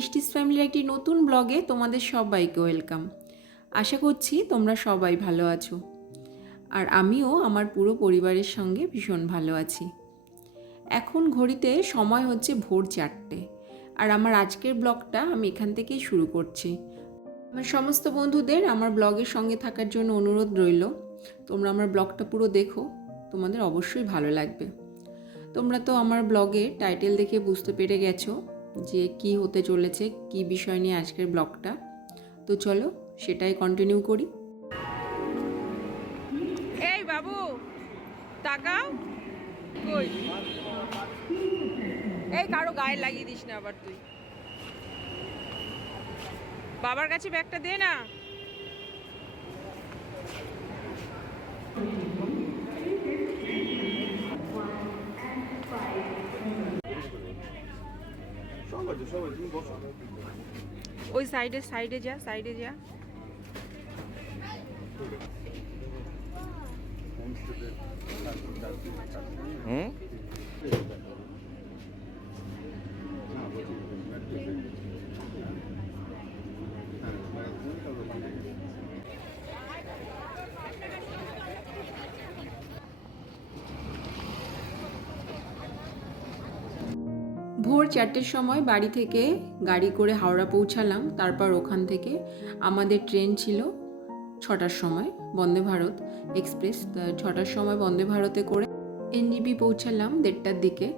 মিষ্টিস ফ্যামিলির একটি নতুন ব্লগে তোমাদের সবাইকে ওয়েলকাম। আশা করছি তোমরা সবাই ভালো আছো, আর আমিও আমার পুরো পরিবারের সঙ্গে ভীষণ ভালো আছি। এখন ঘড়িতে সময় হচ্ছে ভোর 4টে, আর আমার আজকের ব্লগটা আমি এখান থেকেই শুরু করছি। আমার সমস্ত বন্ধুদের আমার ব্লগের সঙ্গে থাকার জন্য অনুরোধ রইল, তোমরা আমার ব্লগটা পুরো দেখো, তোমাদের অবশ্যই ভালো লাগবে। তোমরা তো আমার ব্লগের টাইটেল দেখে বুঝতে পেরে গেছো যে কি হতে চলেছে, কি বিষয় নিয়ে আজকের ব্লগটা। তো চলো সেটাই কন্টিনিউ করি। এই বাবু তাকাও, কই এই কারো গায়ে লাগিয়ে দিস না আবার তুই। বাবার কাছে ব্যাগটা দে না। ওই সাইডে যা, সাইডে যা। ভোর 4টের সময় বাড়ি থেকে গাড়ি করে হাওড়া পৌঁছালাম। তারপর ওখান থেকে আমাদের ট্রেন ছিল 6টার সময়, বন্দে ভারত এক্সপ্রেস। 6টার সময় বন্দে ভারতে করে এনজিপি পৌঁছালাম 1:30টার দিকে।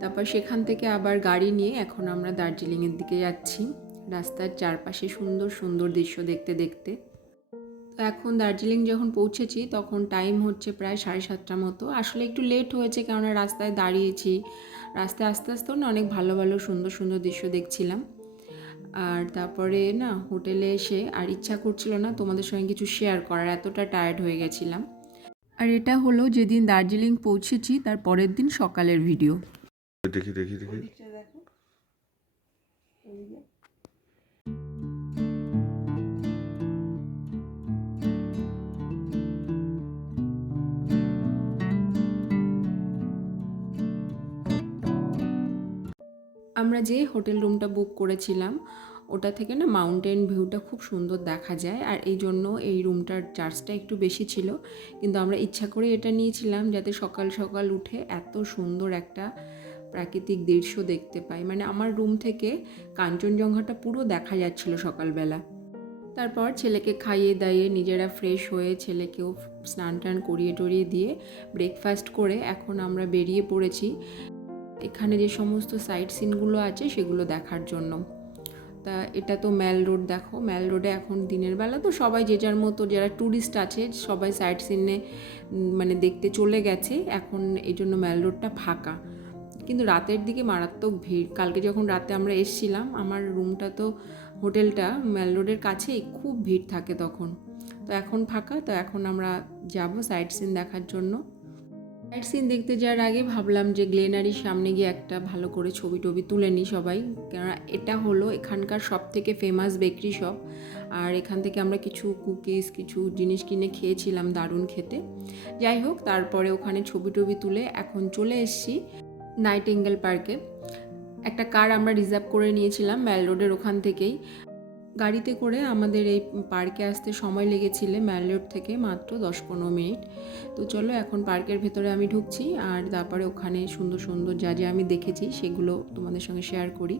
তারপর সেখান থেকে আবার গাড়ি নিয়ে এখন আমরা দার্জিলিংয়ের দিকে যাচ্ছি, রাস্তার চারপাশে সুন্দর সুন্দর দৃশ্য দেখতে দেখতে। তো এখন দার্জিলিং যখন পৌঁছেছি তখন টাইম হচ্ছে প্রায় 7:30 মতো। আসলে একটু লেট হয়েছে, কেননা রাস্তায় দাঁড়িয়েছি, রাস্তায় আস্তে আস্তেও না অনেক ভালো ভালো সুন্দর সুন্দর দৃশ্য দেখছিলাম। আর তারপরে না হোটেলে এসে আর ইচ্ছা করছিল না তোমাদের সঙ্গে কিছু শেয়ার করার, এতটা টায়ার্ড হয়ে গেছিলাম। আর এটা হলো যেদিন দার্জিলিং পৌঁছেছি তার পরের দিন সকালের ভিডিও। দেখি দেখি দেখি আমরা যে হোটেল রুমটা বুক করেছিলাম ওটা থেকে না মাউন্টেন ভিউটা খুব সুন্দর দেখা যায়, আর এই জন্য এই রুমটার চার্জটা একটু বেশি ছিল। কিন্তু আমরা ইচ্ছা করে এটা নিয়েছিলাম যাতে সকাল সকাল উঠে এত সুন্দর একটা প্রাকৃতিক দৃশ্য দেখতে পাই। মানে আমার রুম থেকে কাঞ্চনজঙ্ঘাটা পুরো দেখা যাচ্ছিল সকালবেলা। তারপর ছেলেকে খাইয়ে দাইয়ে নিজেরা ফ্রেশ হয়ে ছেলেকেও স্নান টান করিয়ে টরিয়ে দিয়ে ব্রেকফাস্ট করে এখন আমরা বেরিয়ে পড়েছি এখানে যে সমস্ত সাইট সিনগুলো আছে সেগুলো দেখার জন্য। তা এটা তো ম্যাল রোড, দেখো ম্যাল রোডে এখন দিনের বেলা তো সবাই যে যার মতো, যারা ট্যুরিস্ট আছে সবাই সাইট সিনে মানে দেখতে চলে গেছে এখন, এই জন্য ম্যাল রোডটা ফাঁকা। কিন্তু রাতের দিকে মারাত্মক ভিড়। কালকে যখন রাতে আমরা এসছিলাম, আমার রুমটা তো হোটেলটা ম্যাল রোডের কাছেই, খুব ভিড় থাকে তখন। তো এখন ফাঁকা, তো এখন আমরা যাব সাইট সিন দেখার জন্য। সাইট সিন দেখতে যাওয়ার আগে ভাবলাম যে গ্লেনারির সামনে গিয়ে একটা ভালো করে ছবি টবি তুলে নিই সবাই, কেননা এটা হলো এখানকার সব থেকে ফেমাস বেকারি শপ। আর এখান থেকে আমরা কিছু কুকিজ কিছু জিনিস কিনে খেয়েছিলাম, দারুণ খেতে। যাই হোক, তারপরে ওখানে ছবি টবি তুলে এখন চলে এসেছি নাইটিঙ্গেল পার্কে। একটা কার আমরা রিজার্ভ করে নিয়েছিলাম ম্যাল রোডের ওখান থেকেই। গাড়িতে করে আমাদের এই পার্কে আসতে সময় লেগেছিল ম্যাল রোড থেকে মাত্র 10-15 মিনিট। তো চলো এখন পার্কের ভেতরে আমি ঢুকছি, আর তারপরে ওখানে সুন্দর সুন্দর যা যা আমি দেখেছি সেগুলো তোমাদের সঙ্গে শেয়ার করি।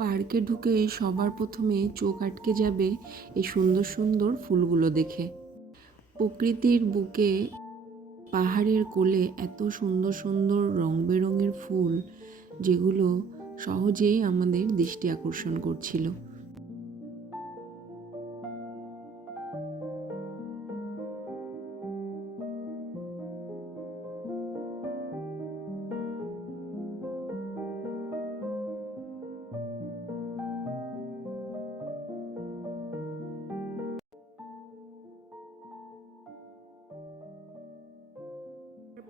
পার্কে ঢুকে সবার প্রথমে চোখ আটকে যাবে এই সুন্দর সুন্দর ফুলগুলো দেখে। প্রকৃতির বুকে পাহাড়ের কোলে এত সুন্দর সুন্দর রং বেরঙের ফুল, যেগুলো সহজেই আমাদের দৃষ্টি আকর্ষণ করছিল।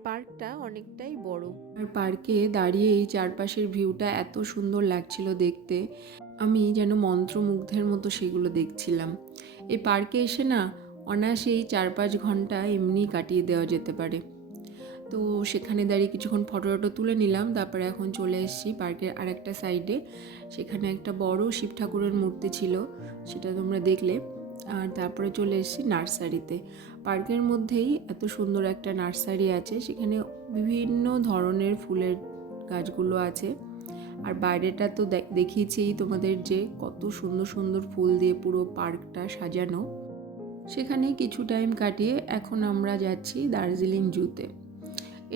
পার্কটা অনেকটাই বড়, আর পার্কে দাঁড়িয়ে এই চারপাশের ভিউটা এত সুন্দর লাগছিল দেখতে, আমি যেন মন্ত্রমুগ্ধের মতো সেগুলো দেখছিলাম। এই পার্কে এসে না অনায়াসেই 4-5 ঘন্টা এমনি কাটিয়ে দেওয়া যেতে পারে। তো সেখানে দাঁড়িয়ে কিছুক্ষণ ফটো তুলে নিলাম, তারপরে এখন চলে এসেছি পার্কের আরেকটা সাইডে। সেখানে একটা বড় শিব ঠাকুরের মূর্তি ছিল, সেটা তোমরা দেখলে। আর তারপরে চলে এসেছি নার্সারিতে। পার্কের মধ্যেই এত সুন্দর একটা নার্সারি আছে, সেখানে বিভিন্ন ধরনের ফুলের গাছগুলো আছে। আর বাইরেটা তো দেখিয়েছি তোমাদের যে কত সুন্দর সুন্দর ফুল দিয়ে পুরো পার্কটা সাজানো। সেখানে কিছু টাইম কাটিয়ে এখন আমরা যাচ্ছি দার্জিলিং জুতে।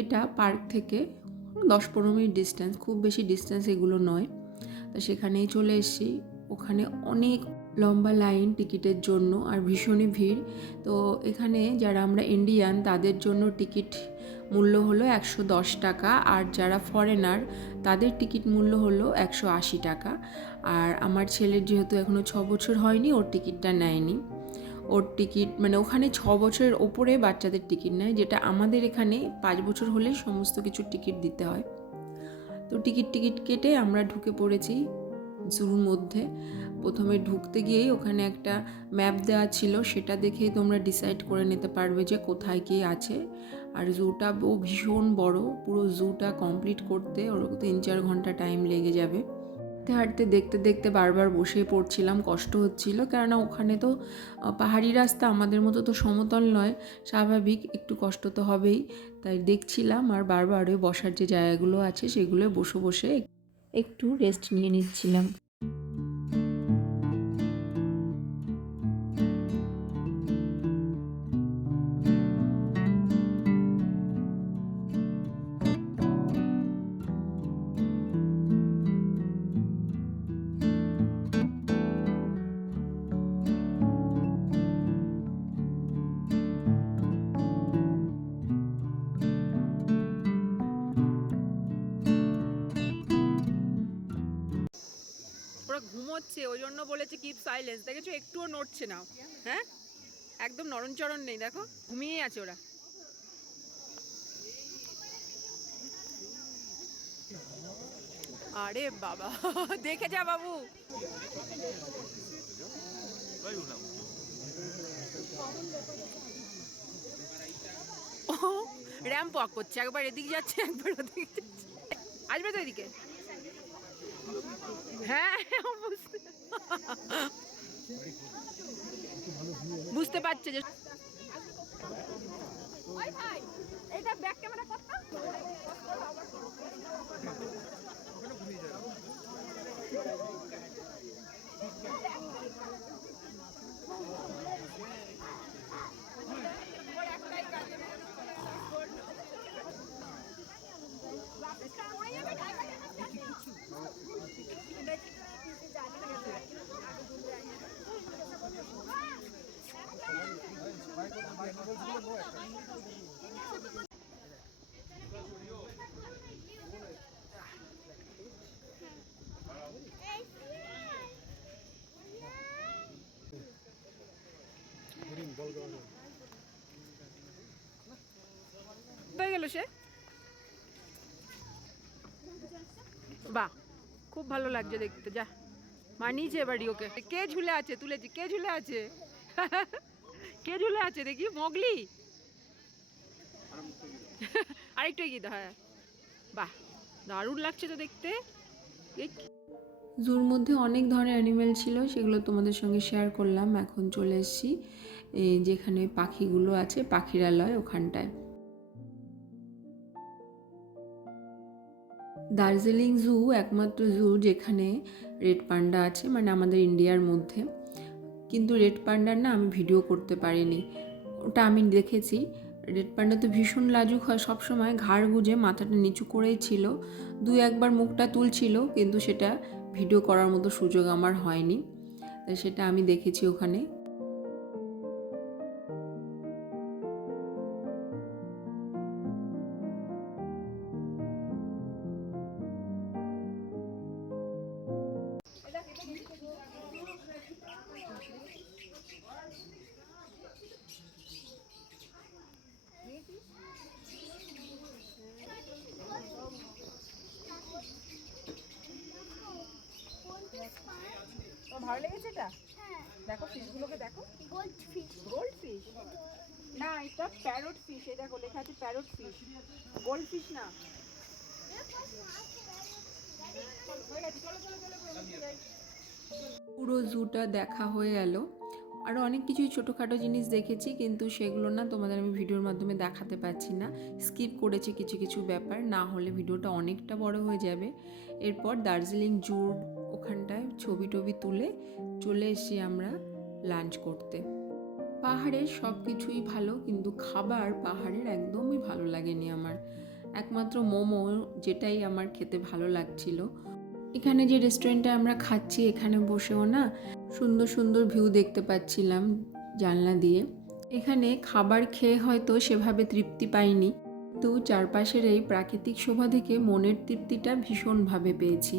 এটা পার্ক থেকে 10-15 মিনিট ডিস্টেন্স, খুব বেশি ডিস্টেন্স এগুলো নয়। তো সেখানেই চলে এসেছি। ওখানে অনেক লম্বা লাইন টিকিটের জন্য, আর ভীষণই ভিড়। তো এখানে যারা আমরা ইন্ডিয়ান তাদের জন্য টিকিট মূল্য হলো 110 টাকা, আর যারা ফরেনার তাদের টিকিট মূল্য হলো 180 টাকা। আর আমার ছেলের যেহেতু এখনও 6 বছর হয়নি, ওর টিকিটটা নেয়নি। ওর টিকিট মানে ওখানে 6 বছরের ওপরে বাচ্চাদের টিকিট নেয়, যেটা আমাদের এখানে 5 বছর হলে সমস্ত কিছু টিকিট দিতে হয়। তো টিকিট কেটে আমরা ঢুকে পড়েছি জুর মধ্যে। প্রথমে ঢুকতে গিয়েই ওখানে একটা ম্যাপ দেওয়া ছিল, সেটা দেখেই তোমরা ডিসাইড করে নিতে পারবে যে কোথায় কী আছে। আর জুটা ভীষণ বড়, পুরো জুটা কমপ্লিট করতে ওর 3-4 ঘন্টা টাইম লেগে যাবে। হাঁটতে দেখতে দেখতে বারবার বসে পড়ছিলাম, কষ্ট হচ্ছিল, কেননা ওখানে তো পাহাড়ি রাস্তা, আমাদের মতো তো সমতল নয়, স্বাভাবিক একটু কষ্ট তো হবেই। তাই দেখছিলাম আর বারবার ওই বসার যে জায়গাগুলো আছে সেগুলো বসে বসে একটু রেস্ট নিয়ে নিচ্ছিলাম। ওরা ঘুমোচ্ছে, ওই জন্য বলেছে কিপ সাইলেন্স। দেখেছো, একটুও নড়ছে না। হ্যাঁ, একদম নরণচরণ নেই, দেখো ঘুমিয়ে আছে ওরা। আরে বাবা, দেখে যা বাবু। র্যাম্প ওয়াক করছে, একবার এদিকে যাচ্ছে একবার ওদিকে যাচ্ছে। আসবে তো এদিকে? হ্যাঁ, বুঝতে পারছে যে এটা ব্যাক ক্যামেরা করতে। হয়ে গেল সে। বাহ, খুব ভালো লাগছে দেখতে। যা মানিয়েছে এবারই ওকে। কে ঝুলে আছে তুলেছি, কে ঝুলে আছে? কে ঝুলে আছে দেখি? মোগলি। আরেকটু এগিয়ে দাও। হ্যাঁ, বাহ, দারুণ লাগছে তো দেখতে। জুর মধ্যে অনেক ধরনের অ্যানিমেল ছিল, সেগুলো তোমাদের সঙ্গে শেয়ার করলাম। এখন চলে এসেছি যেখানে পাখিগুলো আছে, পাখিরালয়, ওখানটায়। দার্জিলিং জু একমাত্র জু যেখানে রেড পান্ডা আছে, মানে আমাদের ইন্ডিয়ার মধ্যে। কিন্তু রেড পান্ডার না আমি ভিডিও করতে পারিনি, ওটা আমি দেখেছি। রেড পান্ডা তো ভীষণ লাজুক হয়, সবসময় ঘাড় গুঁজে মাথাটা নিচু করেই ছিল, দুই একবার মুখটা তুলছিল, কিন্তু সেটা ভিডিও করার মতো সুযোগ আমার হয়নি, তাই সেটা আমি দেখেছি ওখানে। ভালো লেগেছে এটা? দেখো ফিশগুলোকে দেখো, গোল্ড ফিশ না, এটা প্যারট ফিশ। এই দেখো লেখা আছে প্যারট ফিশ, গোল্ড ফিশ না। পুরো জুটা দেখা হয়ে গেল। আরও অনেক কিছুই ছোটোখাটো জিনিস দেখেছি, কিন্তু সেগুলো না তোমাদের আমি ভিডিওর মাধ্যমে দেখাতে পারছি না, স্কিপ করেছি কিছু কিছু ব্যাপার, না হলে ভিডিওটা অনেকটা বড় হয়ে যাবে। এরপর দার্জিলিং জুর ওখানটায় ছবি টবি তুলে চলে এসেছি আমরা লাঞ্চ করতে। পাহাড়ের সব কিছুই ভালো, কিন্তু খাবার পাহাড়ের একদমই ভালো লাগেনি আমার। একমাত্র মোমো, যেটাই আমার খেতে ভালো লাগছিল। এখানে যে রেস্টুরেন্টে আমরা খাচ্ছি, এখানে বসেও না সুন্দর সুন্দর ভিউ দেখতে পাচ্ছিলাম জানলা দিয়ে। এখানে খাবার খেয়ে হয়তো সেভাবে তৃপ্তি পাইনি, কিন্তু চারপাশের এই প্রাকৃতিক শোভা দেখে মনের তৃপ্তিটা ভীষণভাবে পেয়েছি।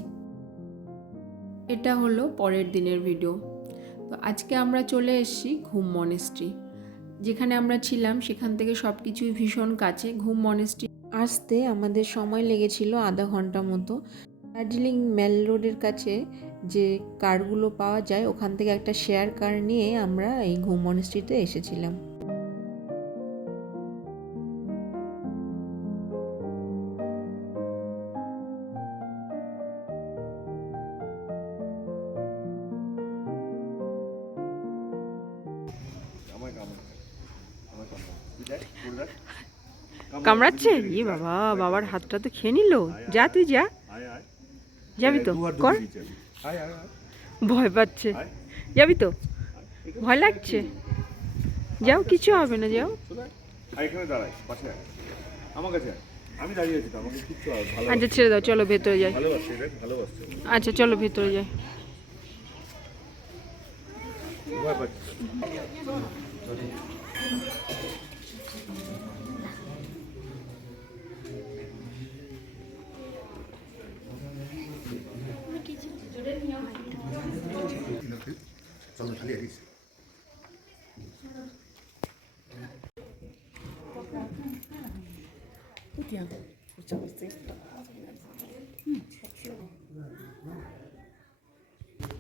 এটা হলো পরের দিনের ভিডিও। তো আজকে আমরা চলে এসেছি ঘুম মনেস্ট্রি। যেখানে আমরা ছিলাম সেখান থেকে সব কিছুই ভীষণ কাছে। ঘুম মনেস্ট্রি আসতে আমাদের সময় লেগেছিল আধা ঘন্টা মতো। দার্জিলিং মেল রোডের কাছে যে কারগুলো পাওয়া যায়, ওখান থেকে একটা শেয়ার কার নিয়ে আমরা এই ঘুম মনেস্ট্রিতে এসেছিলাম। কামড়াচ্ছে? ই বাবা, বাবার হাতটা তো খেয়ে নিল। যা তুই যা, যাবি তো? কর, ভয় পাচ্ছে। যাবি তো? ভয় লাগছে? যাও, কিছু হবে না, যাও। আচ্ছা ছেড়ে দাও, চলো ভেতরে যাই। আচ্ছা চলো ভেতরে যাই।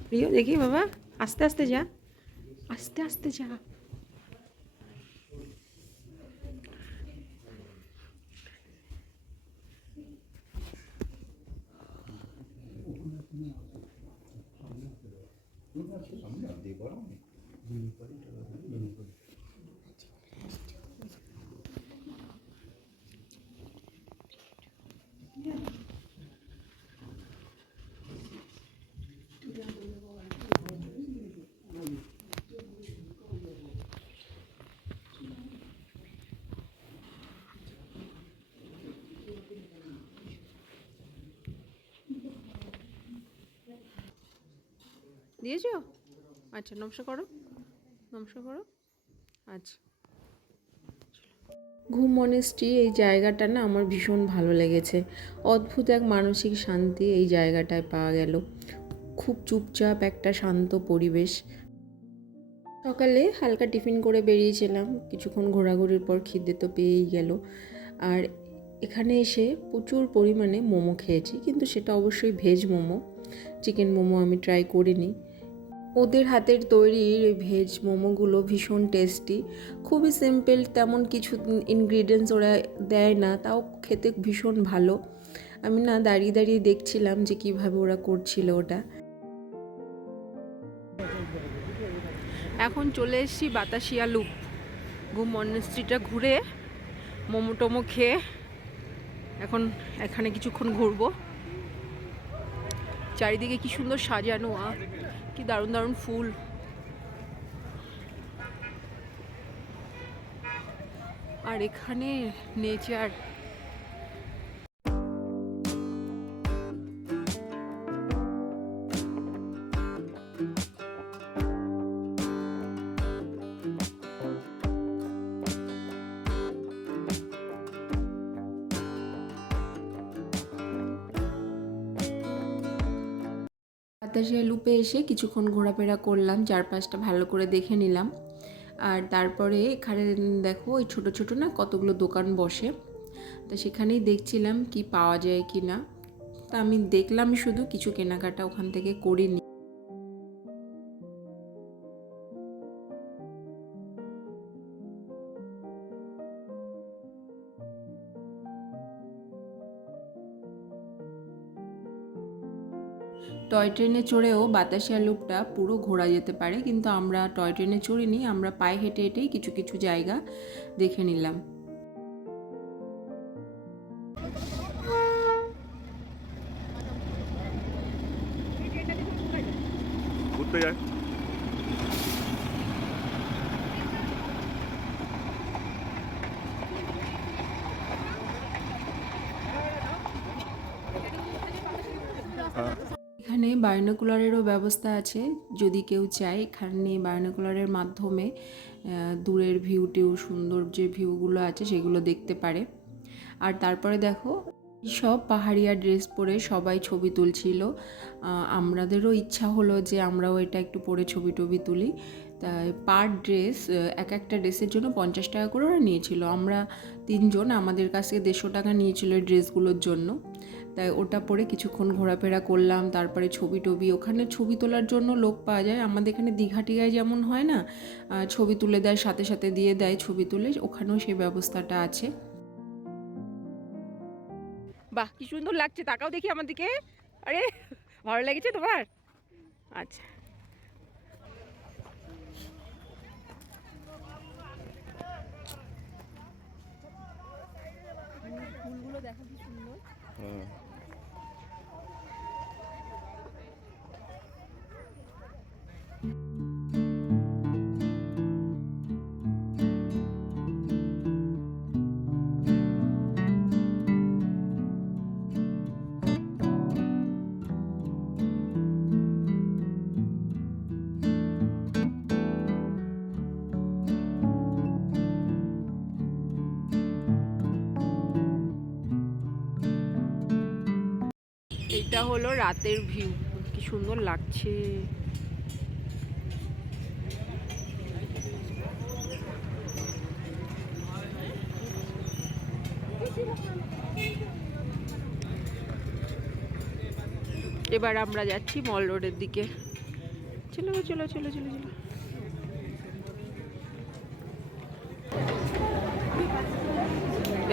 প্রিয় দেখি বাবা, আস্তে আস্তে যা, আস্তে আস্তে যা। দিয়েছো? আচ্ছা নমস্কার করো, নমস্কার করো। আচ্ছা, ঘুম মনেস্ট্রি এই জায়গাটা না আমার ভীষণ ভালো লেগেছে। অদ্ভুত এক মানসিক শান্তি এই জায়গাটায় পাওয়া গেল। খুব চুপচাপ একটা শান্ত পরিবেশ। সকালে হালকা টিফিন করে বেরিয়েছিলাম, কিছুক্ষণ ঘোরাঘুরির পর খিদে তো পেয়েই গেল। আর এখানে এসে প্রচুর পরিমাণে মোমো খেয়েছি, কিন্তু সেটা অবশ্যই ভেজ মোমো, চিকেন মোমো আমি ট্রাই করিনি। ওদের হাতের তৈরি এই ভেজ মোমোগুলো ভীষণ টেস্টি, খুবই সিম্পল, তেমন কিছু ইনগ্রিডিয়েন্টস ওরা দেয় না, তাও খেতে ভীষণ ভালো। আমি না দাঁড়িয়ে দাঁড়িয়ে দেখছিলাম যে কিভাবে ওরা করছিল ওটা। এখন চলে এসেছি বাতাসিয়া লুপ। ঘুম মনেস্ট্রিটা ঘুরে মোমো টোমো খেয়ে এখন এখানে কিছুক্ষণ ঘুরবো, চারিদিকে কি সুন্দর সাজানো, কি দারুণ দারুণ ফুল। আর এখানে নেচার। বাতাসিয়া লুপে এসে কিছুক্ষণ ঘোরাফেরা করলাম, চারপাশটা ভালো করে দেখে নিলাম। আর তারপরে এখানে দেখো ওই ছোট ছোট না কতগুলো দোকান বসে, তা সেখানেই দেখছিলাম কি পাওয়া যায় কি না। তা আমি দেখলাম, শুধু কিছু কেনাকাটা ওখান থেকে করিনি। টয় ট্রেনে চড়েও বাতাসিয়া লুপটা পুরো ঘোরা যেতে পারে, কিন্তু আমরা টয় ট্রেনে চড়িনি, আমরা পায়ে হেঁটে হেঁটেই কিছু কিছু জায়গা দেখে নিলাম। ঘুরতে যায়। এখানে বায়োনোকুলারেরও ব্যবস্থা আছে, যদি কেউ চায় এখানে বায়োনোকুলারের মাধ্যমে দূরের ভিউ টিউ, সুন্দর যে ভিউগুলো আছে সেগুলো দেখতে পারে। আর তারপরে দেখো সব পাহাড়িয়া ড্রেস পরে সবাই ছবি তুলছিল। আমাদেরও ইচ্ছা হলো যে আমরাও এটা একটু পরে ছবি টবি তুলি। তাই পার ড্রেস, এক একটা ড্রেসের জন্য 50 টাকা করে ওরা নিয়েছিল। আমরা 3 জন, আমাদের কাছে 150 টাকা নিয়েছিল ড্রেসগুলোর জন্য। তাই ওটা পরে কিছুক্ষণ ঘোরাফেরা করলাম, তারপরে ছবি টবি, ওখানে ছবি তোলার জন্য লোক পাওয়া যায়। আমাদের এখানে দীঘা টিঘায় যেমন হয় না, ছবি তুলে দেয়, সাথে সাথে দিয়ে দেয় ছবি তুলে, ওখানেও সেই ব্যবস্থাটা আছে। বাহ, কি সুন্দর লাগছে, তাকাও দেখি আমার দিকে। আরে ভালো লেগেছে তোমার? আচ্ছা। ফুলগুলো দেখো কি সুন্দর। এটা হলো রাতের ভিউ, কি সুন্দর লাগছে। এবার আমরা যাচ্ছি মল রোডের দিকে। চলো চলো চলো চলো চলো।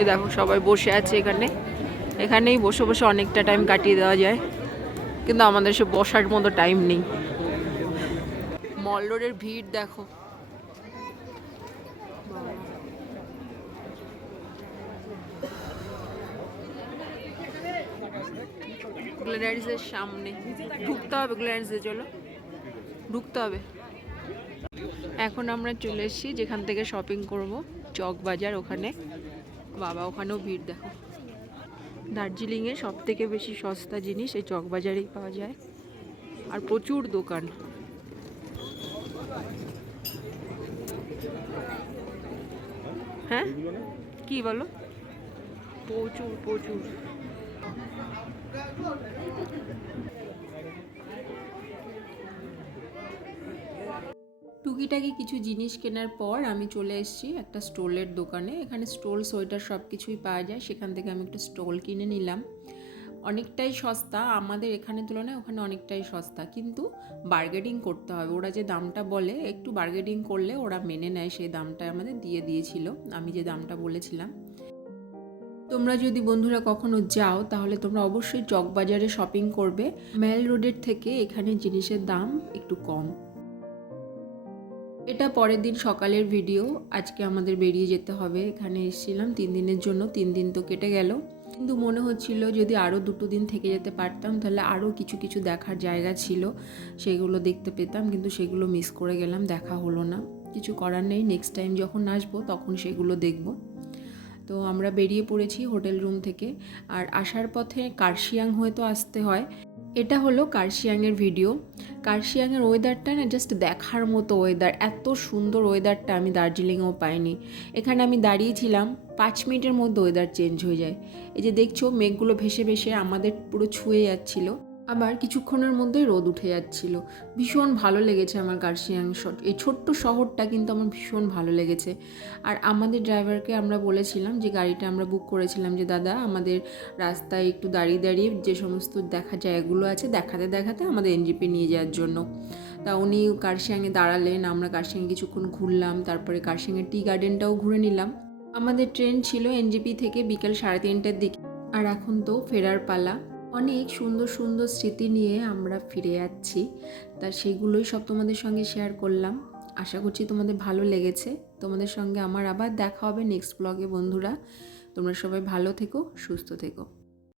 এ দেখো সবাই বসে আছে এখানে, এখানেই বসে বসে অনেকটা টাইম কাটিয়ে দেওয়া যায়, কিন্তু আমাদের সে বসার মতো টাইম নেই। মল রোডের ভিড় দেখো। গ্ল্যানারিসের সামনে ঢুকতে হবে, গ্ল্যানারিসে চলো ঢুকতে হবে। এখন আমরা চলে এসেছি যেখান থেকে শপিং করব, চক বাজার। ওখানে বাবা, ওখানেও ভিড় দেখো। দার্জিলিংয়ে সব থেকে বেশি সস্তা জিনিস এই চক বাজারেই পাওয়া যায়, আর প্রচুর দোকান। হ্যাঁ কি বলো? প্রচুর প্রচুর। টুকিটাকি কিছু জিনিস কেনার পর আমি চলে এসেছি একটা স্টোলের দোকানে। এখানে স্টোল, সোয়েটার সব কিছুই পাওয়া যায়। সেখান থেকে আমি একটা স্টোল কিনে নিলাম। অনেকটাই সস্তা, আমাদের এখানের তুলনায় ওখানে অনেকটাই সস্তা, কিন্তু বার্গেনিং করতে হবে। ওরা যে দামটা বলে, একটু বার্গেনিং করলে ওরা মেনে নেয়, সেই দামটা আমাদের দিয়ে দিয়েছিল আমি যে দামটা বলেছিলাম। তোমরা যদি বন্ধুরা কখনো যাও তাহলে তোমরা অবশ্যই চক বাজারে শপিং করবে। মেল রোডের থেকে এখানে জিনিসের দাম একটু কম। এটা পরের দিন সকালের ভিডিও। আজকে আমাদের বেরিয়ে যেতে হবে। এখানে এসেছিলাম 3 দিনের জন্য, 3 দিন তো কেটে গেল। কিন্তু মনে হচ্ছিল যদি আরও 2 দিন থেকে যেতে পারতাম তাহলে আরও কিছু কিছু দেখার জায়গা ছিল, সেগুলো দেখতে পেতাম, কিন্তু সেগুলো মিস করে গেলাম, দেখা হলো না। কিছু করার নেই, নেক্সট টাইম যখন আসবো তখন সেগুলো দেখব। তো আমরা বেরিয়ে পড়েছি হোটেল রুম থেকে। আর আসার পথে কার্শিয়াং হয়ে তো আসতে হয়। এটা হলো কার্শিয়াংয়ের ভিডিও। কার্শিয়াংয়ের ওয়েদারটা না জাস্ট দেখার মতো ওয়েদার, এত সুন্দর ওয়েদারটা আমি দার্জিলিংয়েও পাইনি। এখানে আমি দাঁড়িয়েছিলাম, 5 মিনিটের মধ্যে ওয়েদার চেঞ্জ হয়ে যায়। এই যে দেখছো মেঘগুলো ভেসে ভেসে আমাদের পুরো ছুঁয়ে যাচ্ছিল, আবার কিছুক্ষণের মধ্যেই রোদ উঠে যাচ্ছিল। ভীষণ ভালো লেগেছে আমার কার্শিয়াং এই ছোট্ট শহরটা কিন্তু আমার ভীষণ ভালো লেগেছে। আর আমাদের ড্রাইভারকে আমরা বলেছিলাম যে গাড়িটা আমরা বুক করেছিলাম যে দাদা আমাদের রাস্তায় একটু দাঁড়িয়ে দাঁড়িয়ে যে সমস্ত দেখা জায়গাগুলো আছে দেখাতে দেখাতে আমাদের এনজেপি নিয়ে যাওয়ার জন্য। তা উনি কার্শিয়াংয়ে দাঁড়ালেন, আমরা কার্শিয়াংয়ে কিছুক্ষণ ঘুরলাম, তারপরে কার্শিয়াংয়ের টি গার্ডেনটাও ঘুরে নিলাম। আমাদের ট্রেন ছিল এনজেপি থেকে বিকেল 3:30টার দিকে, আর এখন তো ফেরার পালা। অনেক সুন্দর সুন্দর স্মৃতি নিয়ে আমরা ফিরে যাচ্ছি, তা সেগুলোই সব তোমাদের সঙ্গে শেয়ার করলাম। আশা করছি তোমাদের ভালো লেগেছে। তোমাদের সঙ্গে আমার আবার দেখা হবে নেক্সট ব্লগে বন্ধুরা। তোমরা সবাই ভালো থেকো, সুস্থ থেকো।